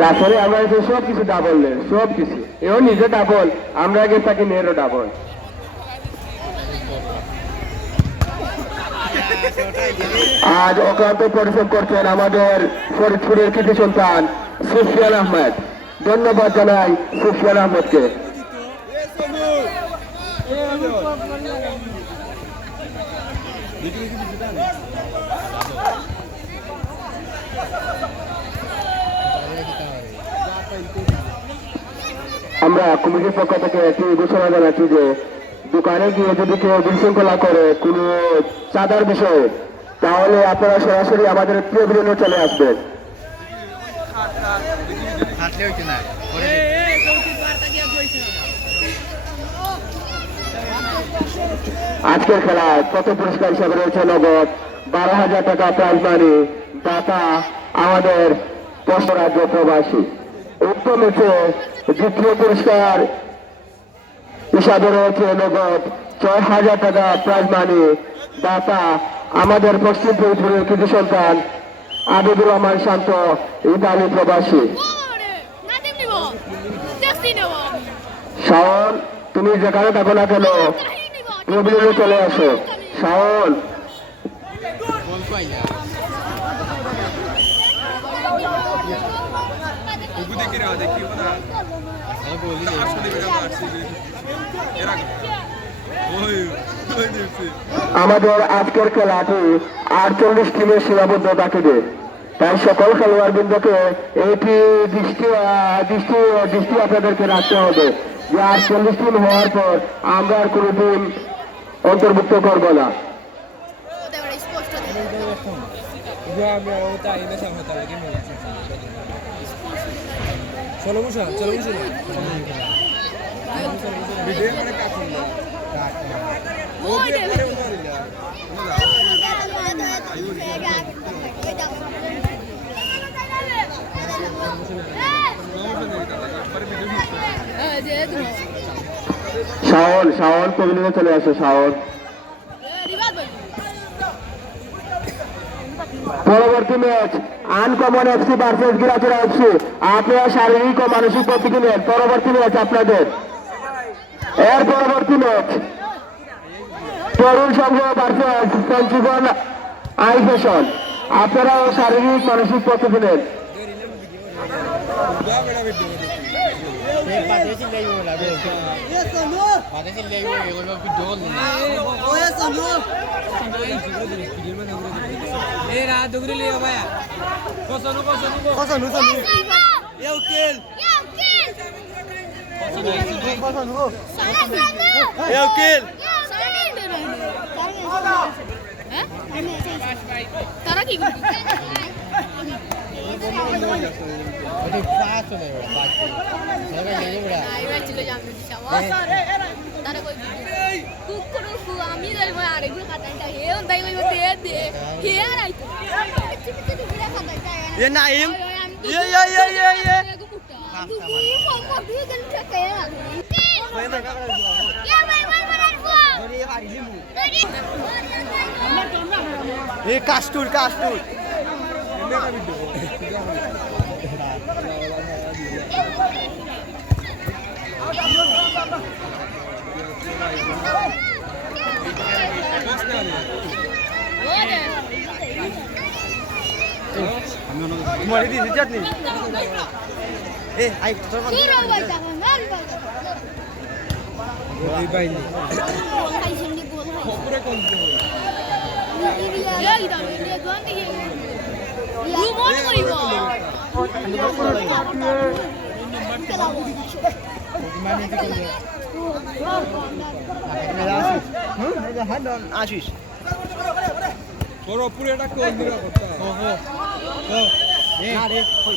রাসরে আমরা সব কিছু ডাবল নেই, সব কিছু এও নিজে ডাবল, আমরা আগে তাকে মেয়েরও ডাবল। আজ অক্লান্ত পরিশ্রম করছেন আমাদের ফরিদপুরের কৃতি সন্তান সুফিয়ান আহমেদ। ধন্যবাদ জানাই সুফিয়ান আহমেদকে। আমরা কমিটির পক্ষ থেকে একটি ঘোষণা জানাচ্ছি যে দোকানে গিয়ে যদি কেউ বিশৃঙ্খলা করে কোনো চাঁদার বিষয়ে, তাহলে আপনারা সরাসরি আমাদের টেবিলে চলে আসবেন। আজকের খেলায় প্রথম পুরস্কার হিসাবে রয়েছে নগদ 12,000 টাকা প্রাইজ মানি, দাতা আমাদের রাজ্য প্রবাসী। উক্ত ম্যাচে দ্বিতীয় পুরস্কার হিসাবে রয়েছে নগদ 6,000 টাকা প্রাইজ মানি, দাতা আমাদের পশ্চিম ফরিদপুরের কৃতি সন্তান আবিদুর রহমান শান্ত, ইতালি প্রবাসী। শাওন, তুমি যেখানে থাকো না কেন টেবিলে চলে আসো। শাওন, আমাদের আজকের খেলাটি 48 টিমের সীমাবদ্ধ থাকবে, তাই সকল খেলোয়াড় বৃন্দকে এইটি দৃষ্টি আপনাদেরকে রাখতে হবে যে 48 টিম হওয়ার পর আমরা আর কোনো টিম অন্তর্ভুক্ত করব না। শাওন, শাওন পবিলিয়নে চলে আসো। শাওন, পরবর্তী ম্যাচ আনকমন এফসি ভার্সেস গিরাচুরা এফসি। আপনারা শারীরিক ও মানসিক প্রস্তুতি নেন। পরবর্তী ম্যাচ আপনাদের, এর পরবর্তী ম্যাচ তরুণ সংঘ ভার্সেস সঞ্জীবন আই ফ্যাশন। আপনারাও শারীরিক মানসিক প্রস্তুতি নেন। তারা কি কাস্টুর কাস্টুর মরে দিয়েছি চাটনি এ আই তোর এই বাইনি পুরো কোন Ya kita ini ganti ya. Lu mau kali gua. Gimana itu kalau? Ada hadon Ashish. Puro pura এটা কোন দিরা করতে। না রে, কই?